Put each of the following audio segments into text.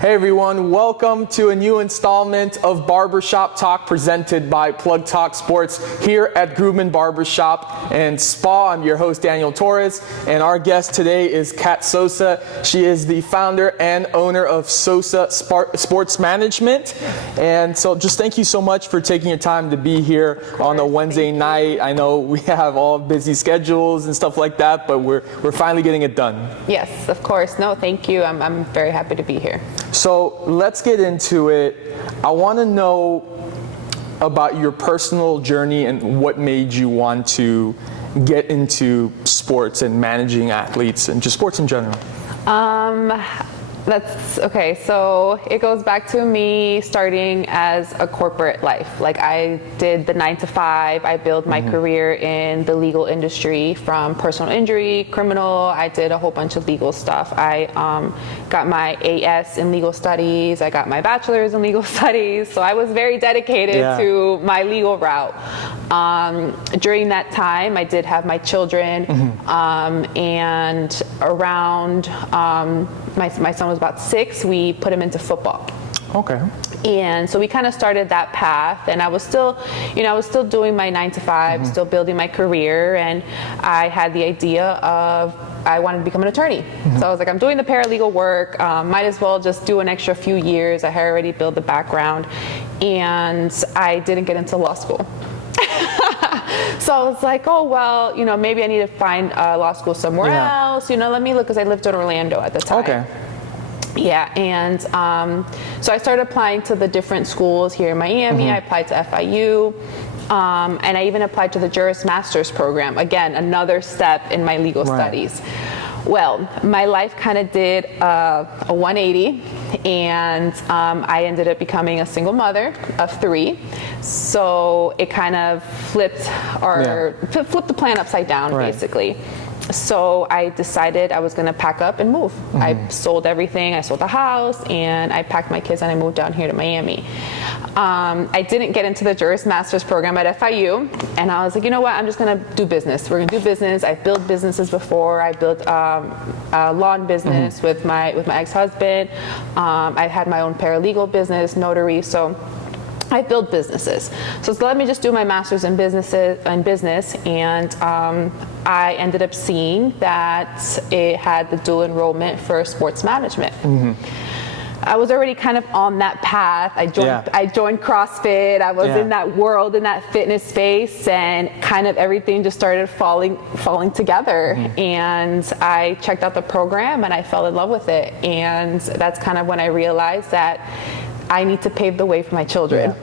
Hey everyone, welcome to a new installment of Barbershop Talk presented by PlugTalkSports here at Grumman Barbershop and Spa. I'm your host Daniel Torres, and our guest today is Kat Sosa. She is the founder and owner of Sosa Sports Management. And so just thank you so much for taking your time to be here on a Wednesday night. I know we have all busy schedules and stuff like that, but we're finally getting it done. Yes, of course. No, thank you. I'm very happy to be here. So let's get into it. I want to know about your personal journey and what made you want to get into sports and managing athletes and just sports in general. That's okay. So it goes back to me starting as a corporate life. Like I did the 9 to 5. I built my career in the legal industry from personal injury, criminal. I did a whole bunch of legal stuff. I got my AS in legal studies. I got my bachelor's in legal studies. So I was very dedicated to my legal route. During that time, I did have my children, and around my son was about 6, we put him into football. Okay. And so we kind of started that path, and I was still doing my 9 to 5, still building my career, and I had the idea of I wanted to become an attorney. So I was like, I'm doing the paralegal work, might as well just do an extra few years. I had already built the background, and I didn't get into law school. So I was like, oh, well, maybe I need to find law school somewhere else. Let me look, because I lived in Orlando at the time. Okay. Yeah, and so I started applying to the different schools here in Miami. I applied to FIU, and I even applied to the Juris Master's program. Again, another step in my legal studies. Well, my life kind of did a 180, and I ended up becoming a single mother of 3. So it kind of flipped the plan upside down, basically. So I decided I was going to pack up and move. I sold everything. I sold the house, and I packed my kids, and I moved down here to Miami. I didn't get into the Juris Master's program at FIU, and I was like, you know what? I'm just going to do business. We're going to do business. I've built businesses before. I built a lawn business with my ex-husband. I've had my own paralegal business, notary. So I built businesses. So let me just do my master's in business, and I ended up seeing that it had the dual enrollment for sports management. I was already kind of on that path. I joined CrossFit. I was in that world, in that fitness space, and kind of everything just started falling together. And I checked out the program, and I fell in love with it. And that's kind of when I realized that I need to pave the way for my children.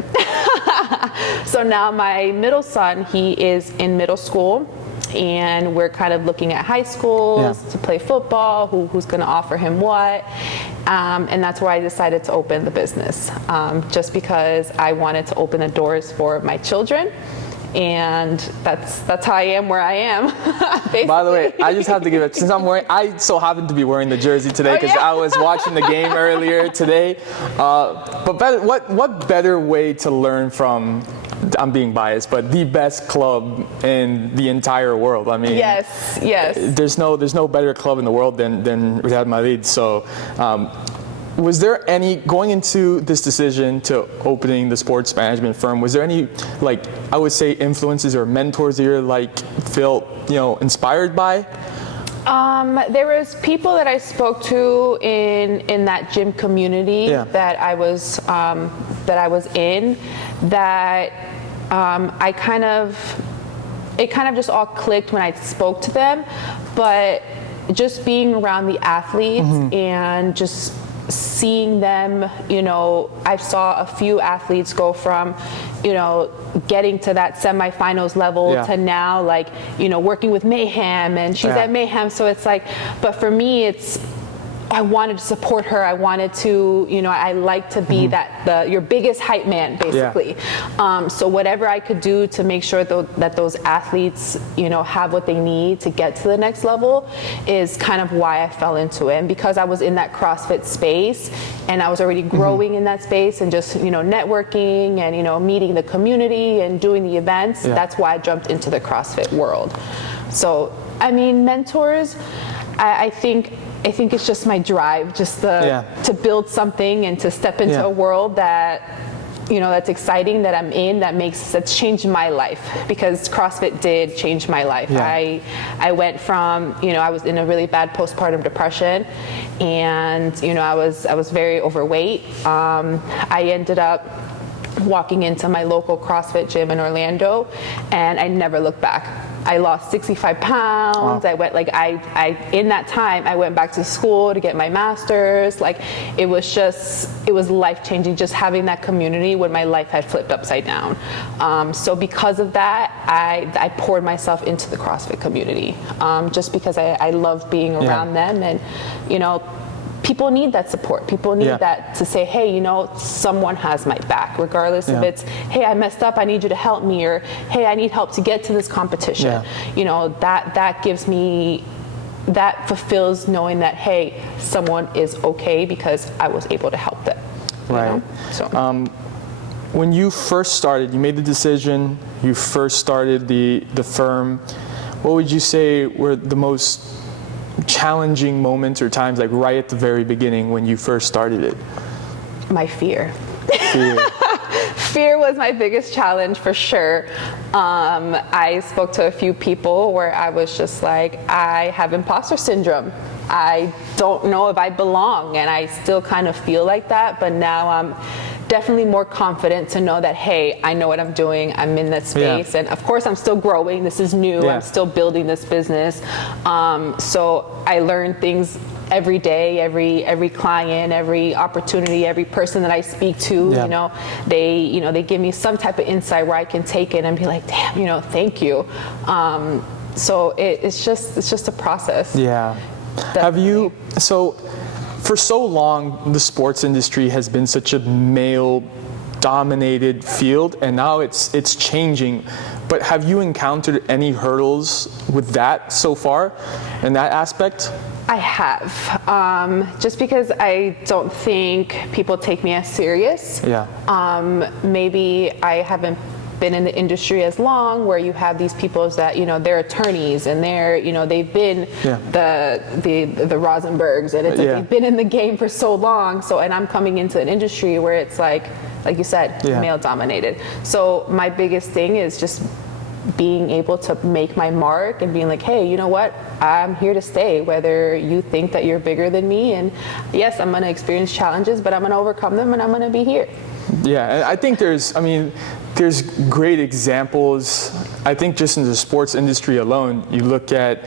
So now my middle son, he is in middle school, and we're kind of looking at high schools to play football, who's going to offer him what. And that's where I decided to open the business, just because I wanted to open the doors for my children. And that's how I am where I am. By the way, I just have to give it, since I so happen to be wearing the jersey today because I was watching the game earlier today. What better way to learn from, I'm being biased, but the best club in the entire world. I mean, yes. There's no better club in the world than Real Madrid. So, was there any, going into this decision to opening the sports management firm, was there any, I would say, influences or mentors that you're felt inspired by? There was people that I spoke to in that gym community that I was in, that it kind of just all clicked when I spoke to them. But just being around the athletes and just seeing them, I saw a few athletes go from, getting to that semifinals level to now, working with Mayhem, and she's at Mayhem. So it's but for me, I wanted to support her. I wanted to, I like to be your biggest hype man, basically. So whatever I could do to make sure that those athletes, have what they need to get to the next level is kind of why I fell into it. And because I was in that CrossFit space, and I was already growing in that space, and just, networking and, meeting the community and doing the events, that's why I jumped into the CrossFit world. So, I mean, mentors, I think I think it's just my drive, just to build something and to step into a world that, you know, that's exciting, that I'm in, that's changed my life, because CrossFit did change my life. I went from, you know, I was in a really bad postpartum depression, and, you know, I was very overweight. I ended up walking into my local CrossFit gym in Orlando, and I never looked back. I lost 65 pounds. Wow. I went in that time, I went back to school to get my master's. Like, it was life-changing, just having that community when my life had flipped upside down. So because of that, I poured myself into the CrossFit community, just because I love being around them. And, you know, people need that support. People need that to say, hey, you know, someone has my back, regardless if it's, hey, I messed up, I need you to help me, or hey, I need help to get to this competition. You know, that gives me, that fulfills knowing that, hey, someone is okay because I was able to help them. Right. You know? So. When you first started, you made the decision, you first started the firm, what would you say were the most challenging moments or times, like right at the very beginning when you first started it? My fear. Fear was my biggest challenge, for sure. I spoke to a few people where I was just like, I have imposter syndrome. I don't know if I belong, and I still kind of feel like that, but now I'm definitely more confident to know that, hey, I know what I'm doing, I'm in that space, and of course I'm still growing, this is new, I'm still building this business, so I learn things every day, every client, every opportunity, every person that I speak to, you know, they give me some type of insight where I can take it and be like, damn, you know, thank you. So it's just a process. Definitely. Have you, so for so long, the sports industry has been such a male-dominated field, and now it's changing. But have you encountered any hurdles with that so far, in that aspect? I have, just because I don't think people take me as serious. Maybe I haven't been in the industry as long, where you have these people that, you know, they're attorneys and they're, you know, they've been the Rosenbergs, and it's like they've been in the game for so long. So, and I'm coming into an industry where it's like you said, male dominated. So my biggest thing is just being able to make my mark and being like, hey, you know what? I'm here to stay, whether you think that you're bigger than me. And yes, I'm going to experience challenges, but I'm going to overcome them, and I'm going to be here. Yeah, and I think there's great examples. I think just in the sports industry alone, you look at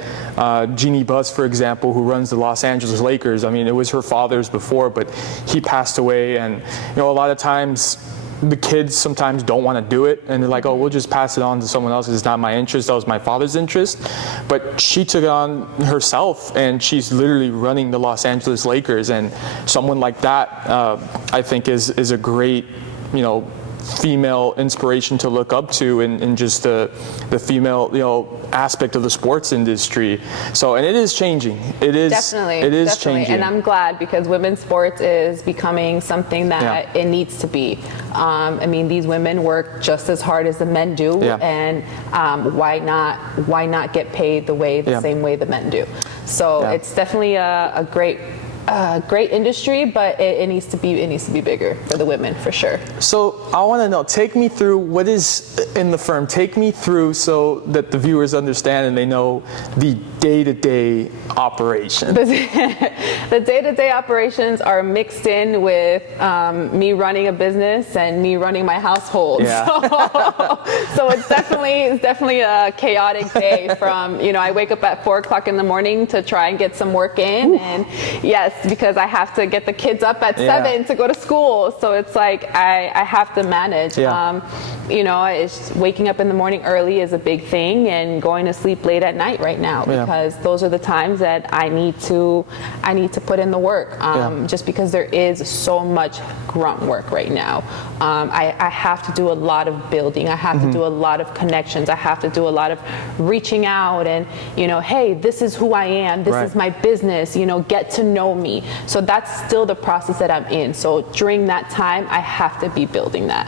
Jeannie Buss, for example, who runs the Los Angeles Lakers. I mean, it was her father's before, but he passed away, and you know, a lot of times the kids sometimes don't want to do it, and they're like, oh, we'll just pass it on to someone else. It's not my interest. That was my father's interest. But she took it on herself, and she's literally running the Los Angeles Lakers. And someone like that, I think, is a great, you know, female inspiration to look up to, in just the female, you know, aspect of the sports industry. So, and it is changing. It is definitely changing, and I'm glad, because women's sports is becoming something that it needs to be. I mean, these women work just as hard as the men do, and why not get paid the same way the men do? So it's definitely a great industry, but it needs to be bigger for the women, for sure. So I want to know, take me through what is in the firm. Take me through so that the viewers understand and they know the day-to-day operation. The day-to-day operations are mixed in with me running a business and me running my household. So it's definitely a chaotic day. From, you know, I wake up at 4 o'clock in the morning to try and get some work in, and yes, because I have to get the kids up at 7 to go to school. So it's like I have to manage. You know, it's waking up in the morning early is a big thing, and going to sleep late at night right now, because those are the times that I need to put in the work. Just because there is so much grunt work right now. I have to do a lot of building. I have to do a lot of connections. I have to do a lot of reaching out and, you know, hey, this is who I am. This is my business. You know, get to know on me. So that's still the process that I'm in. So during that time, I have to be building that.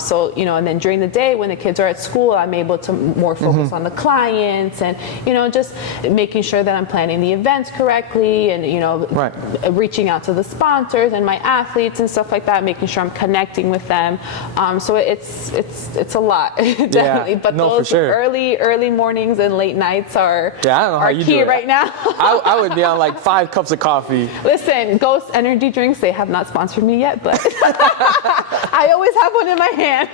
So, and then during the day when the kids are at school, I'm able to more focus on the clients and, just making sure that I'm planning the events correctly and, reaching out to the sponsors and my athletes and stuff like that, making sure I'm connecting with them. So it's a lot, definitely. But those early mornings and late nights are key right now. I would be on like 5 cups of coffee. Listen, Ghost energy drinks, they have not sponsored me yet, but I always have one in my hand.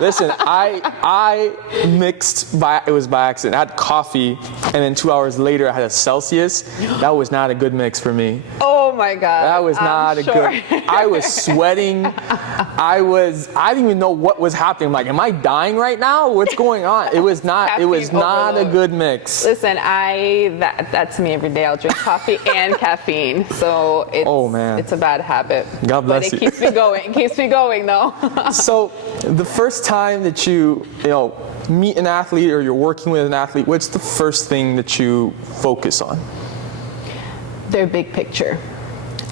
Listen, I mixed it was by accident. I had coffee, and then 2 hours later I had a Celsius. That was not a good mix for me. Oh my God. That was not a good. I was sweating. I didn't even know what was happening. I'm like, am I dying right now? What's going on? It was not a good mix. Listen, that's me every day. I'll drink coffee and caffeine. So it's a bad habit. God bless you. But it keeps me going. It keeps me going though. So the first time that you meet an athlete or you're working with an athlete, what's the first thing that you focus on? Their big picture.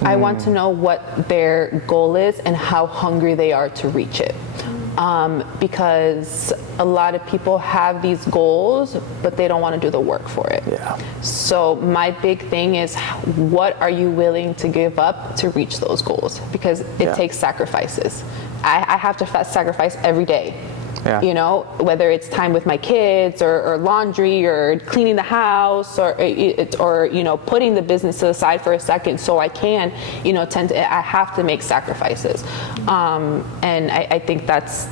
I want to know what their goal is and how hungry they are to reach it. Because a lot of people have these goals, but they don't want to do the work for it. Yeah. So my big thing is, what are you willing to give up to reach those goals? Because it takes sacrifices. I have to sacrifice every day. Yeah. Whether it's time with my kids or laundry or cleaning the house or putting the business to the side for a second so I can, I have to make sacrifices. And I think that's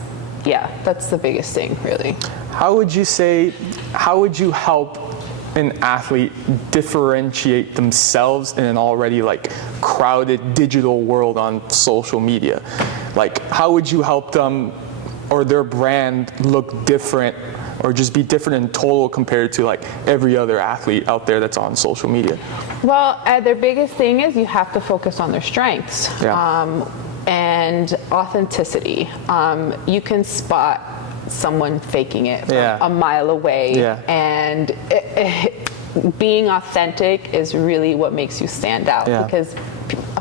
the biggest thing, really. How would you help an athlete differentiate themselves in an already crowded digital world on social media? How would you help them or their brand look different or just be different in total compared to every other athlete out there that's on social media? Well, their biggest thing is you have to focus on their strengths. Yeah. And authenticity. You can spot someone faking it from a mile away. Yeah. And being authentic is really what makes you stand out because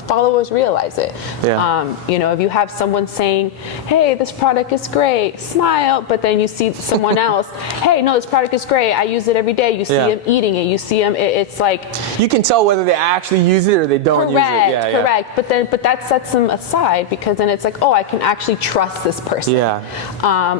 followers realize it. Yeah. If you have someone saying, hey, this product is great, smile, but then you see someone else, hey, no, this product is great, I use it every day, you see them eating it, you see them, it's like... You can tell whether they actually use it or they don't use it. Correct. But that sets them aside because then it's like, oh, I can actually trust this person. Yeah.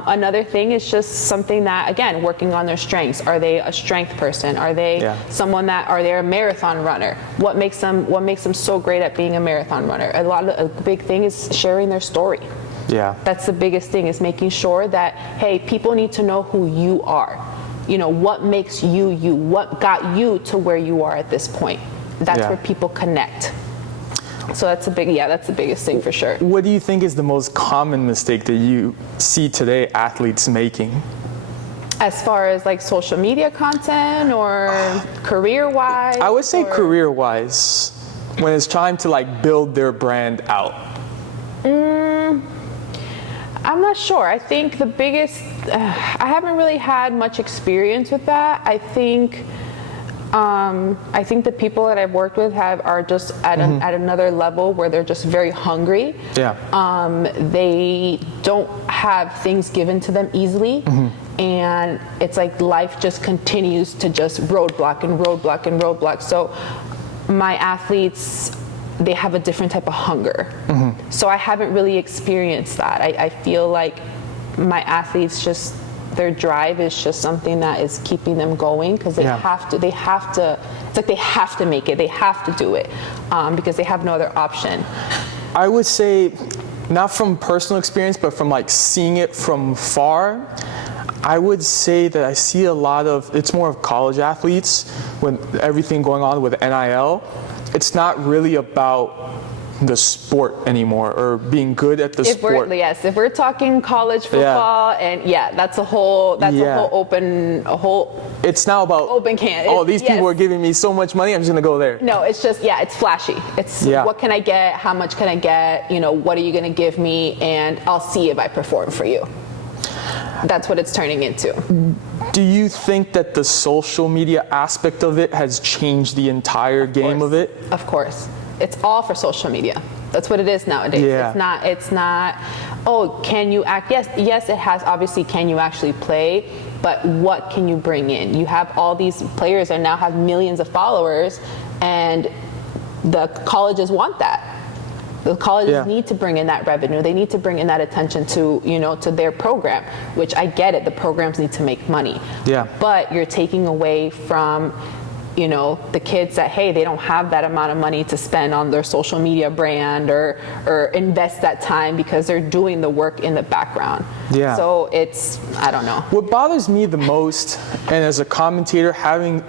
Another thing is just something that, again, working on their strengths. Are they a strength person? Are they are they a marathon runner? What makes them so great at being a marathon runner? A big thing is sharing their story. Yeah. That's the biggest thing, is making sure that, hey, people need to know who you are. What makes you you? What got you to where you are at this point? That's where people connect. So that's the biggest thing for sure. What do you think is the most common mistake that you see today athletes making? As far as social media content or career-wise? I would say career-wise, when it's time to build their brand out. I'm not sure. I think the biggest, I haven't really had much experience with that. I think the people that I've worked with are just at another level where they're just very hungry. Yeah. They don't have things given to them easily. And it's like life just continues to just roadblock and roadblock and roadblock. So my athletes, they have a different type of hunger. So I haven't really experienced that. I feel like my athletes just, their drive is just something that is keeping them going because they have to, it's like they have to make it, they have to do it because they have no other option. I would say, not from personal experience, but from seeing it from far, I would say that I see a lot of, it's more of college athletes with everything going on with NIL. It's not really about the sport anymore or being good at the sport. If we're talking college football and that's a whole it's now about open can. Oh, these people are giving me so much money, I'm just gonna go there. No, it's just it's flashy. It's what can I get, how much can I get, what are you gonna give me, and I'll see if I perform for you. That's what it's turning into. Do you think that the social media aspect of it has changed the entire game of it? Of course. It's all for social media. That's what it is nowadays. Yeah. It's not, oh, can you act? Yes, it has, obviously, can you actually play? But what can you bring in? You have all these players that now have millions of followers, and the colleges want that. The colleges need to bring in that revenue. They need to bring in that attention to, to their program, which I get it. The programs need to make money. Yeah. But you're taking away from, the kids that, hey, they don't have that amount of money to spend on their social media brand or invest that time because they're doing the work in the background. Yeah. So I don't know. What bothers me the most, and as a commentator, having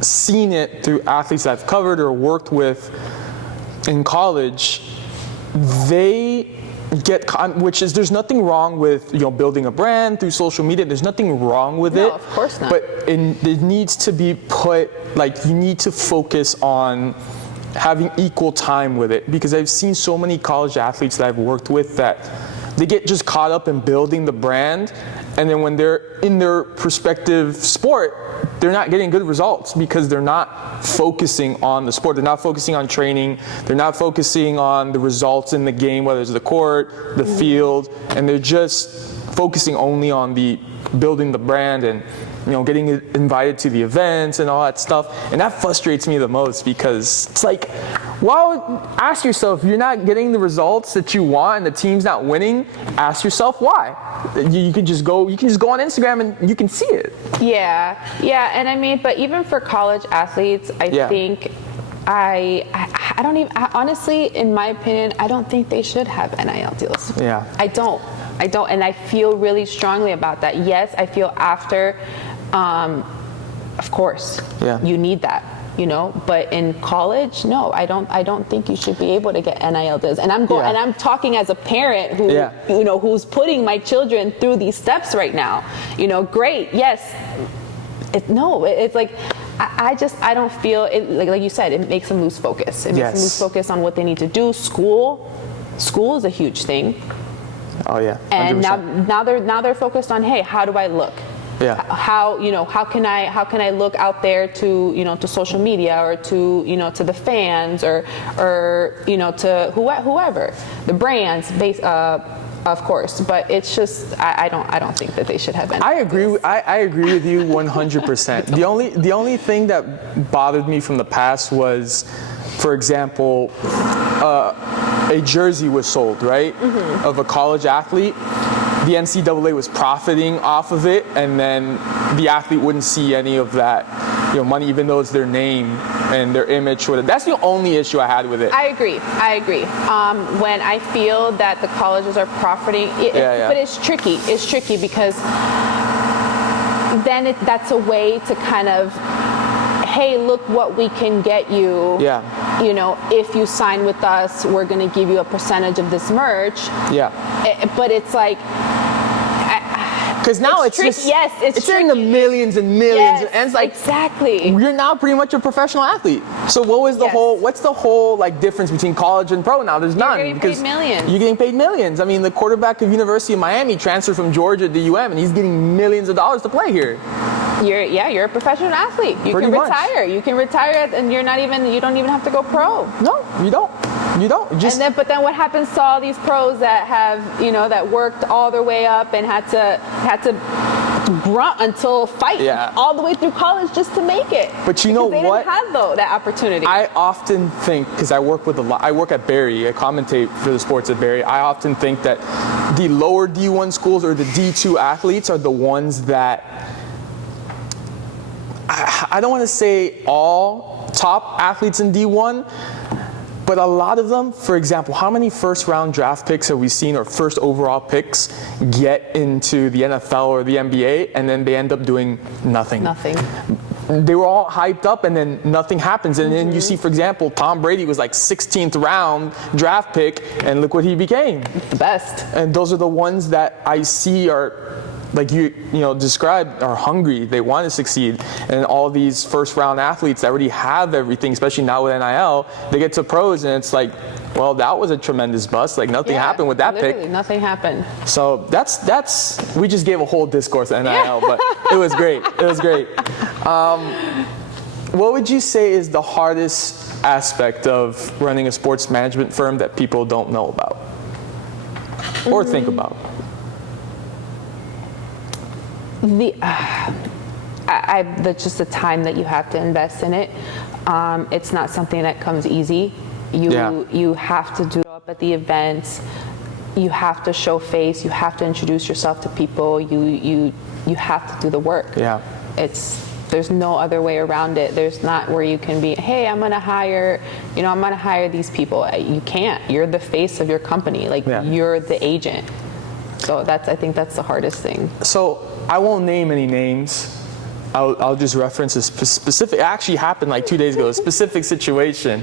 seen it through athletes I've covered or worked with in college, they get, which is, there's nothing wrong with building a brand through social media. There's nothing wrong with it. No, of course not. But it needs to be put, you need to focus on having equal time with it, because I've seen so many college athletes that I've worked with that they get just caught up in building the brand, and then when they're in their respective sport, they're not getting good results because they're not focusing on the sport. They're not focusing on training. They're not focusing on the results in the game, whether it's the court, the field, and they're just focusing only on the building the brand and getting invited to the events and all that stuff. And that frustrates me the most, because it's like, well, ask yourself, if you're not getting the results that you want and the team's not winning, ask yourself why. You can just go on Instagram and you can see it. Yeah, and I mean, but even for college athletes, I think I don't even, honestly, in my opinion, I don't think they should have NIL deals. Yeah. I don't, and I feel really strongly about that. Yes, I feel after, of course, you need that, but in college, no, I don't think you should be able to get NIL deals. And and I'm talking as a parent who, who's putting my children through these steps right now. Great, yes. It's like, I don't feel it, like you said, it makes them lose focus. It makes them lose focus on what they need to do. School is a huge thing. Oh yeah. 100%. And now they're focused on, hey, how do I look? Yeah. How can I look out there to to social media or to to the fans or to whoever, the brands of course, but it's just I don't think that they should have any. I agree with you 100%. The only thing that bothered me from the past was, for example, a jersey was sold, right, of a college athlete. The NCAA was profiting off of it, and then the athlete wouldn't see any of that money, even though it's their name and their image. That's the only issue I had with it. I agree. When I feel that the colleges are profiting, but it's tricky. It's tricky because then that's a way to kind of, hey, look what we can get you. Yeah. If you sign with us, we're going to give you a percentage of this merch. Yeah. But it's like, because now it's just, it's in the millions and millions, and it's like, exactly, you're now pretty much a professional athlete. So what's the whole difference between college and pro now? There's none. You're getting paid millions. You're getting paid millions. I mean, the quarterback of University of Miami transferred from Georgia to UM, and he's getting millions of dollars to play here. You're a professional athlete. You Pretty can much. retire. You can retire, and you don't even have to go pro. No, you don't. But then what happens to all these pros that have that worked all their way up and had to grunt until fight all the way through college just to make it? But you know what? They didn't have that opportunity. I often think, because I work at Barry, I commentate for the sports at Barry. I often think that the lower D1 schools or the D2 athletes are the ones that, I don't want to say all top athletes in D1, but a lot of them, for example, how many first round draft picks have we seen, or first overall picks, get into the NFL or the NBA and then they end up doing nothing? Nothing. They were all hyped up and then nothing happens. And then you see, for example, Tom Brady was like 16th round draft pick, and look what he became. The best. And those are the ones that I see are, like you described, are hungry. They want to succeed. And all these first round athletes that already have everything, especially now with NIL, they get to pros and it's like, well, that was a tremendous bust. Like nothing happened with that literally, pick. Nothing happened. So that's we just gave a whole discourse on NIL, but it was great. It was great. What would you say is the hardest aspect of running a sports management firm that people don't know about or think about? That's just the time that you have to invest in it. It's not something that comes easy. You have to do up at the events. You have to show face. You have to introduce yourself to people. You have to do the work. Yeah. There's no other way around it. There's not where you can be, hey, I'm gonna hire these people. You can't. You're the face of your company. You're the agent. So I think that's the hardest thing. So I won't name any names. I'll just reference a specific. It actually happened like 2 days ago. A specific situation.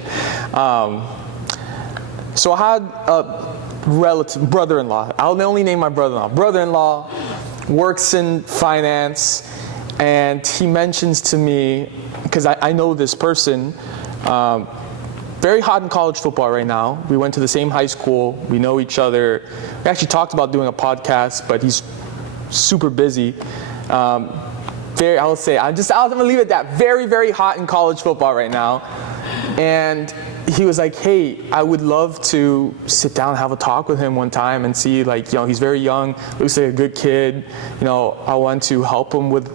So I had a relative, brother-in-law. I'll only name my brother-in-law. Brother-in-law works in finance, and he mentions to me, because I know this person, very hot in college football right now. We went to the same high school. We know each other. We actually talked about doing a podcast, but he's super busy. I'm gonna leave it at that. Very, very hot in college football right now. And he was like, hey, I would love to sit down and have a talk with him one time and see, he's very young, looks like a good kid. I want to help him with,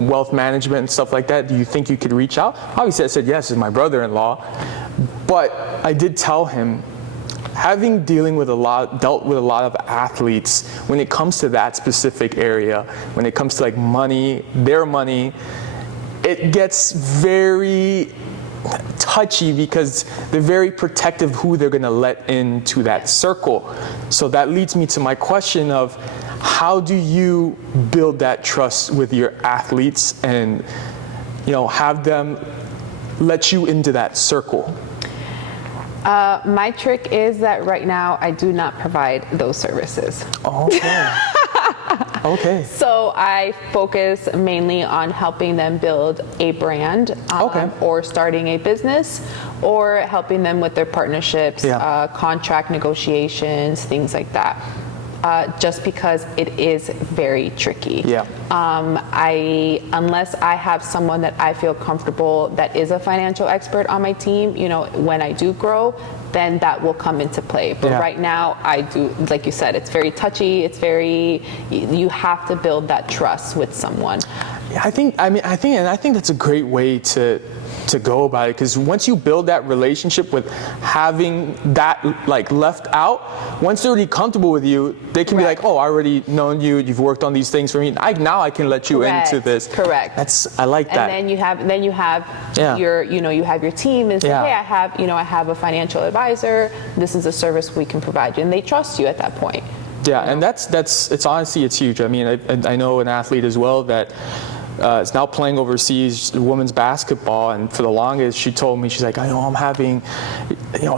wealth management and stuff like that. Do you think you could reach out? Obviously, I said yes, as my brother-in-law. But I did tell him, having dealt with a lot of athletes, when it comes to that specific area, when it comes to money, their money, it gets very touchy because they're very protective of who they're going to let into that circle. So that leads me to my question of, how do you build that trust with your athletes and have them let you into that circle? My trick is that right now I do not provide those services. Okay. Okay. So I focus mainly on helping them build a brand, or starting a business, or helping them with their partnerships, contract negotiations, things like that. Just because it is very tricky. Yeah. Unless I have someone that I feel comfortable that is a financial expert on my team, when I do grow, then that will come into play. But right now, I do, like you said, it's very touchy. You have to build that trust with someone. I think that's a great way to go about it, because once you build that relationship with having that left out, once they're already comfortable with you, they can be like, oh, I already known you, you've worked on these things for me, now I can let you into this. Correct. I like that. And then you have your team and say, hey, I have a financial advisor, this is a service we can provide you, and they trust you at that point. Yeah, and it's honestly, it's huge. I mean, I know an athlete as well that is now playing overseas women's basketball, and for the longest she told me, she's like, I'm having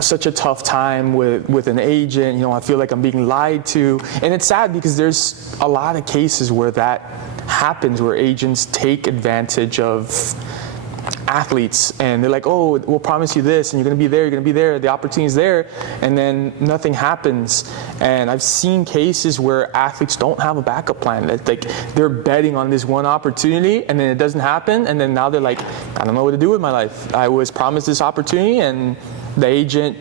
such a tough time with an agent. I feel like I'm being lied to, and it's sad because there's a lot of cases where that happens, where agents take advantage of athletes, and they're like, oh, we'll promise you this, and you're going to be there, the opportunity's there, and then nothing happens. And I've seen cases where athletes don't have a backup plan. They're betting on this one opportunity, and then it doesn't happen, and then now they're like, I don't know what to do with my life. I was promised this opportunity, and the agent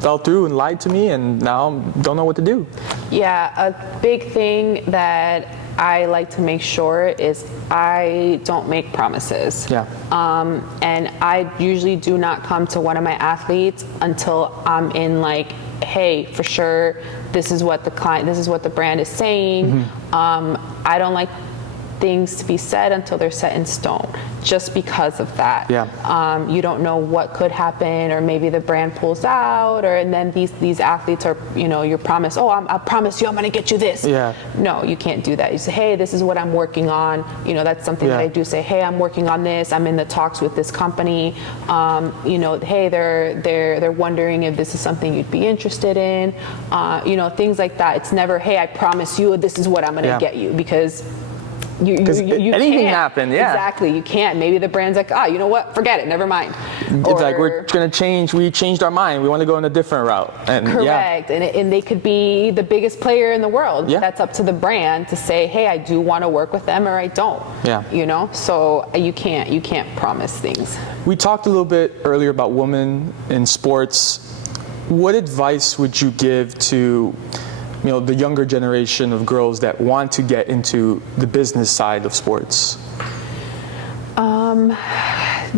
fell through and lied to me, and now don't know what to do. Yeah, a big thing that I like to make sure is I don't make promises. Yeah. And I usually do not come to one of my athletes until I'm in hey, for sure, this is what the brand is saying. Mm-hmm. I don't like things to be said until they're set in stone, just because of that. Yeah. You don't know what could happen, or maybe the brand pulls out, and then these athletes are, you're promised, I promise you I'm going to get you this. Yeah. No, you can't do that. You say, hey, this is what I'm working on. That's something that I do say, hey, I'm working on this. I'm in the talks with this company. Hey, they're wondering if this is something you'd be interested in. Things like that. It's never, hey, I promise you this is what I'm going to get you, because Because anything can happen, yeah. Exactly, you can't. Maybe the brand's like, you know what, forget it, never mind. It's like we're going to change, we changed our mind, we want to go in a different route. And correct, and they could be the biggest player in the world. Yeah. That's up to the brand to say, hey, I do want to work with them or I don't. Yeah. You know, so you can't promise things. We talked a little bit earlier about women in sports. What advice would you give to the younger generation of girls that want to get into the business side of sports?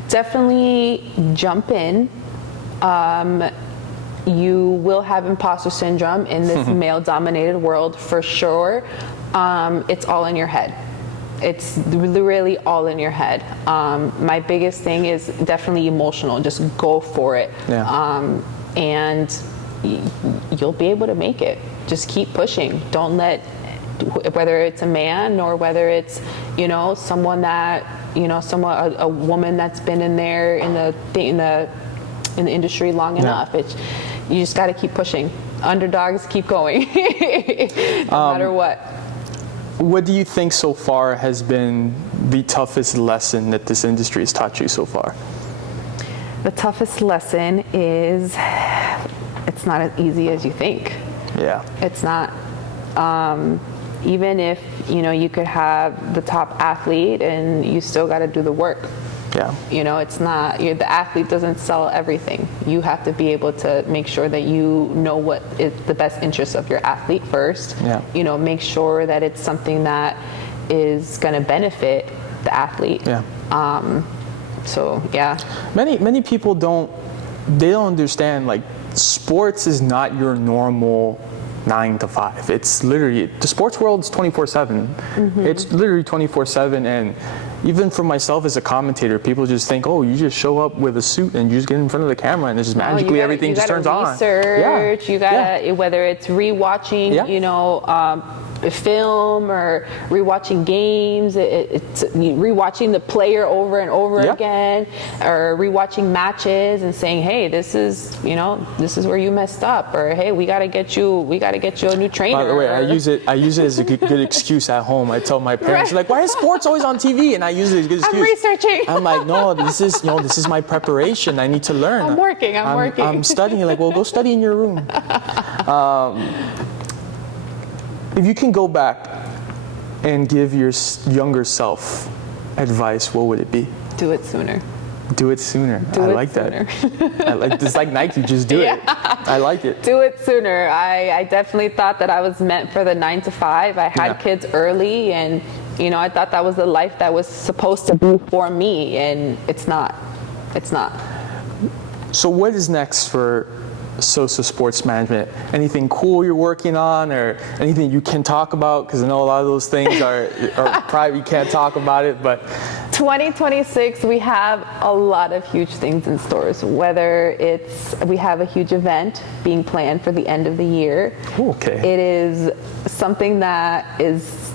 Definitely jump in. You will have imposter syndrome in this male-dominated world for sure. It's all in your head. It's really all in your head. My biggest thing is definitely emotional. Just go for it. Yeah. And you'll be able to make it. Just keep pushing. Don't let, whether it's a man or whether it's, someone that, a woman that's been in there in the industry long enough. You just got to keep pushing. Underdogs keep going, no matter what. What do you think so far has been the toughest lesson that this industry has taught you so far? The toughest lesson is it's not as easy as you think. Yeah. It's not. Even if, you could have the top athlete and you still got to do the work. Yeah. It's not, the athlete doesn't sell everything. You have to be able to make sure that you know what is the best interest of your athlete first. Yeah. Make sure that it's something that is going to benefit the athlete. Yeah. So, yeah. Many people don't understand, like, sports is not your normal 9 to 5. It's literally, the sports world is 24/7. It's literally 24/7, and even for myself as a commentator, people just think, you just show up with a suit and you just get in front of the camera and it's just magically everything just turns on. Research, you gotta, whether it's rewatching, film or rewatching games, it's rewatching the player over and over again, or rewatching matches and saying, hey, this is where you messed up, or hey, we got to get you a new trainer. By the way, I use it as a good excuse at home. I tell my parents, like, why is sports always on TV? And I use it as a good excuse. I'm researching. I'm like, no, this is my preparation. I need to learn. I'm working. I'm studying. Like, well, go study in your room. If you can go back and give your younger self advice, what would it be? Do it sooner. Do it sooner. I like that. It's like Nike, just do it. I like it. Do it sooner. I definitely thought that I was meant for the 9 to 5. I had kids early, and I thought that was the life that was supposed to be for me, and it's not. It's not. So what is next for Sosa Sports Management? Anything cool you're working on, or anything you can talk about? Because I know a lot of those things are private, you can't talk about it, but 2026, we have a lot of huge things in stores. Whether we have a huge event being planned for the end of the year. Okay. It is something that is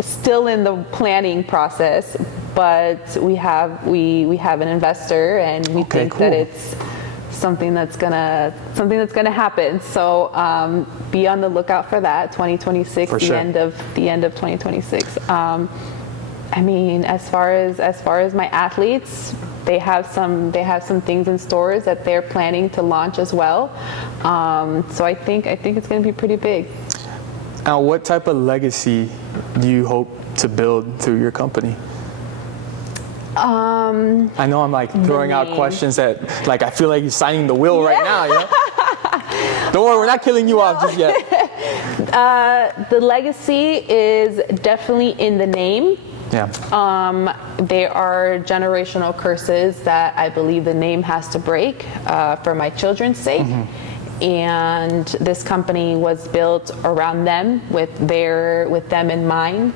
still in the planning process, but we have an investor, and we think that it's something that's gonna happen. So be on the lookout for that. 2026, for sure. the end of 2026. I mean, as far as my athletes, they have some things in stores that they're planning to launch as well. So I think it's going to be pretty big. Now, what type of legacy do you hope to build through your company? I know I'm like throwing out questions that, like, I feel like you're signing the will right now. Don't worry, we're not killing you off just yet. The legacy is definitely in the name. Yeah. There are generational curses that I believe the name has to break for my children's sake. And this company was built around them with them in mind.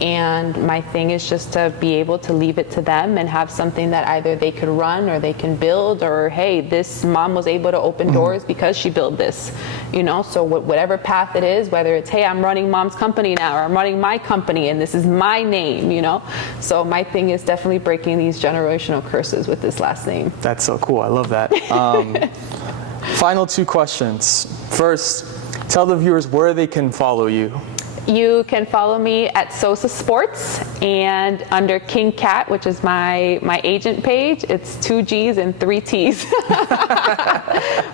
And my thing is just to be able to leave it to them and have something that either they could run or they can build, or hey, this mom was able to open doors because she built this, so whatever path it is, whether it's, hey, I'm running mom's company now, or I'm running my company and this is my name, so my thing is definitely breaking these generational curses with this last name. That's so cool. I love that. Final 2 questions. First, tell the viewers where they can follow you. You can follow me at Sosa Sports and under King Cat, which is my agent page. It's 2 G's and 3 T's.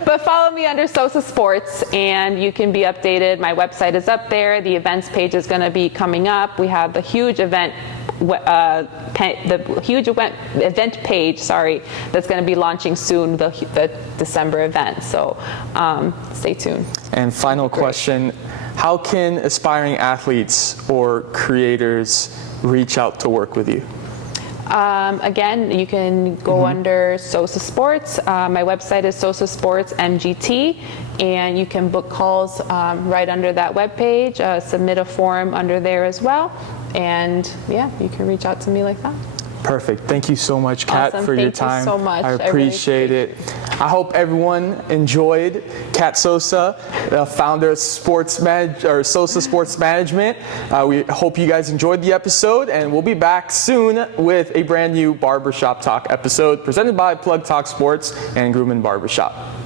But follow me under Sosa Sports and you can be updated. My website is up there. The events page is going to be coming up. We have the huge event event page, that's going to be launching soon, the December event. So stay tuned. And final question, how can aspiring athletes or creators reach out to work with you? Again, you can go under Sosa Sports. My website is Sosa Sports MGT, and you can book calls right under that webpage. Submit a form under there as well, and yeah, you can reach out to me like that. Perfect. Thank you so much, Kat, for your time. Thank you so much. I appreciate it. I hope everyone enjoyed Kat Sosa, the founder of Sosa Sports Management. We hope you guys enjoyed the episode, and we'll be back soon with a brand new Barbershop Talk episode presented by Plug Talk Sports and Grumman Barbershop.